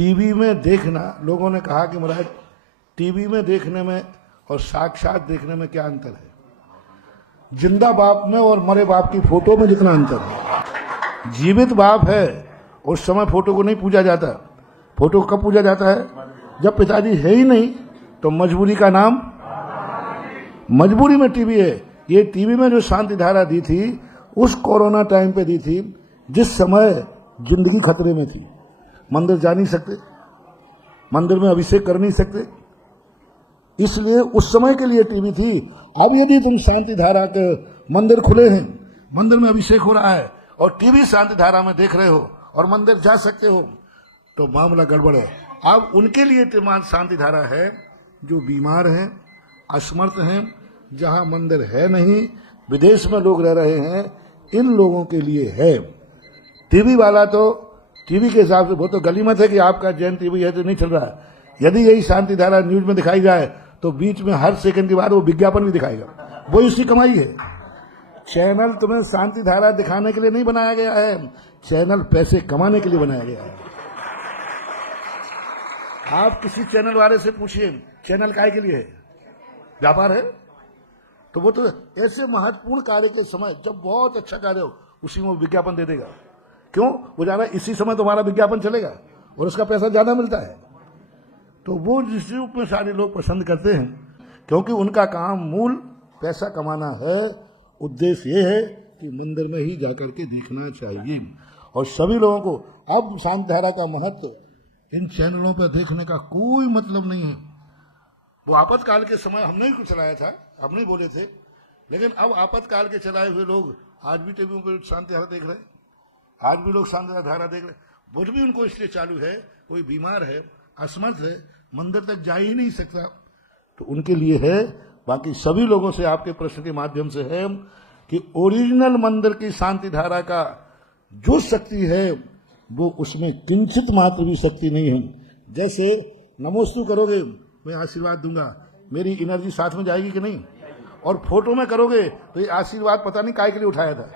TV में देखना, लोगों ने कहा कि महाराज टीवी में देखने में और साक्षात देखने में क्या अंतर है? जिंदा बाप में और मरे बाप की फोटो में जितना अंतर है। जीवित बाप है उस समय फोटो को नहीं पूजा जाता। फोटो कब पूजा जाता है? जब पिताजी है ही नहीं, तो मजबूरी का नाम मजबूरी में टीवी है। ये टीवी में जो शांति धारा दी थी उस कोरोना टाइम पे दी थी जिस समय जिंदगी खतरे में थी। मंदिर जा नहीं सकते, मंदिर में अभिषेक कर नहीं सकते, इसलिए उस समय के लिए टीवी थी। अब यदि तुम शांति धारा के मंदिर खुले हैं, मंदिर में अभिषेक हो रहा है और टीवी शांति धारा में देख रहे हो और मंदिर जा सकते हो, तो मामला गड़बड़ है। अब उनके लिए शांति धारा है जो बीमार हैं, असमर्थ हैं, जहां मंदिर है नहीं, विदेश में लोग रह रहे हैं, इन लोगों के लिए है। टीवी वाला तो टीवी के हिसाब से वो तो गलीमत है कि आपका जैन टीवी है तो नहीं चल रहा है। यदि यही शांति धारा न्यूज में दिखाई जाए तो बीच में हर सेकंड के बाद वो विज्ञापन भी दिखाएगा। वो उसकी कमाई है। चैनल तुम्हें शांति धारा दिखाने के लिए नहीं बनाया गया है, चैनल पैसे कमाने के लिए बनाया गया है। आप किसी चैनल वाले से पूछिए चैनल काहे के लिए है? व्यापार है। तो वो तो ऐसे महत्वपूर्ण कार्य के समय जब बहुत अच्छा कार्य हो उसी में विज्ञापन दे देगा। क्यों? वो जाना इसी समय तुम्हारा विज्ञापन चलेगा और उसका पैसा ज्यादा मिलता है। तो वो जिस रूप में सारे लोग पसंद करते हैं, क्योंकि उनका काम मूल पैसा कमाना है। उद्देश्य ये है कि मंदिर में ही जाकर के देखना चाहिए। और सभी लोगों को अब शांति धारा का महत्व इन चैनलों पर देखने का कोई मतलब नहीं है। वो आपातकाल के समय हमने ही कुछ चलाया था, हम नहीं बोले थे, लेकिन अब आपातकाल के चलाए हुए लोग आज भी टीवी पर शांति धारा देख रहे हैं। आज भी लोग शांति धारा देख रहे हैं। वो भी उनको इसलिए चालू है, कोई बीमार है, असमर्थ है, मंदिर तक जा ही नहीं सकता, तो उनके लिए है। बाकी सभी लोगों से आपके प्रश्न के माध्यम से है कि ओरिजिनल मंदिर की शांति धारा का जो शक्ति है वो उसमें किंचित मात्र भी शक्ति नहीं है। जैसे नमोस्तु करोगे, मैं आशीर्वाद दूंगा, मेरी एनर्जी साथ में जाएगी कि नहीं? और फोटो में करोगे तो ये आशीर्वाद पता नहीं काय के लिए उठाया था।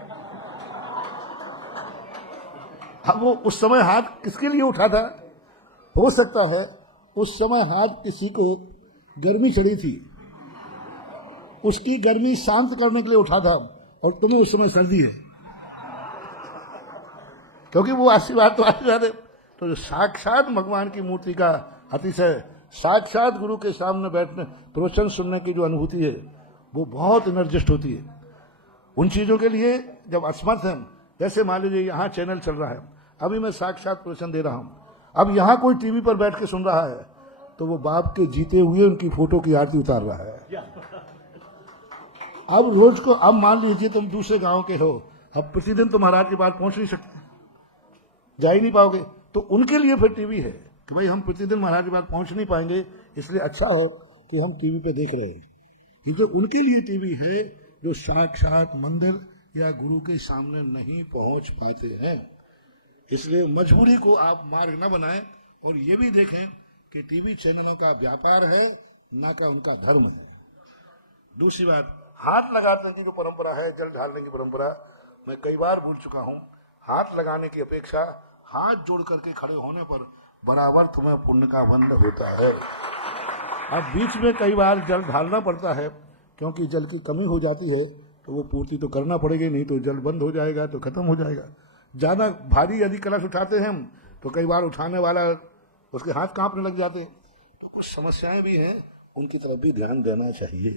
अब वो उस समय हाथ किसके लिए उठा था? हो सकता है उस समय हाथ किसी को गर्मी चढ़ी थी, उसकी गर्मी शांत करने के लिए उठा था, और तुम्हें उस समय सर्दी है, क्योंकि वो आशीर्वाद तो आशीर्वाद है। तो जो साक्षात भगवान की मूर्ति का अतिशय साक्षात गुरु के सामने बैठने प्रवचन सुनने की जो अनुभूति है वो बहुत एनर्जिस्ट होती है। उन चीजों के लिए जब असमर्थ हैं, जैसे मान लीजिए यहाँ चैनल चल रहा है, अभी मैं साक्षात प्रवचन दे रहा हूं, अब यहाँ कोई टीवी पर बैठ के सुन रहा है तो वो बाप के जीते हुए उनकी फोटो की आरती उतार रहा है। अब रोज को, अब मान लीजिए तुम दूसरे गांव के हो, अब प्रतिदिन तो महाराज के पास पहुंच नहीं सकते, जा ही नहीं पाओगे, तो उनके लिए फिर टीवी है कि भाई हम प्रतिदिन महाराज के पास पहुंच नहीं पाएंगे, इसलिए अच्छा है कि हम टीवी पे देख रहे हैं। क्योंकि उनके लिए टीवी है जो साक्षात मंदिर या गुरु के सामने नहीं पहुंच पाते हैं। इसलिए मजबूरी को आप मार्ग न बनाएं और ये भी देखें कि टीवी चैनलों का व्यापार है, ना का उनका धर्म है। दूसरी बात, हाथ लगाने की जो परंपरा है, जल ढालने की परंपरा, मैं कई बार भूल चुका हूं। हाथ लगाने की अपेक्षा हाथ जोड़ करके खड़े होने पर बराबर तुम्हें पुण्य का बंध होता है। अब बीच में कई बार जल ढालना पड़ता है, क्योंकि जल की कमी हो जाती है, तो वो पूर्ति तो करना पड़ेगी, नहीं तो जल बंद हो जाएगा तो खत्म हो जाएगा। ज्यादा भारी यदि कलश उठाते हैं हम तो कई बार उठाने वाला उसके हाथ कांपने लग जाते हैं। तो कुछ समस्याएं भी हैं, उनकी तरफ भी ध्यान देना चाहिए।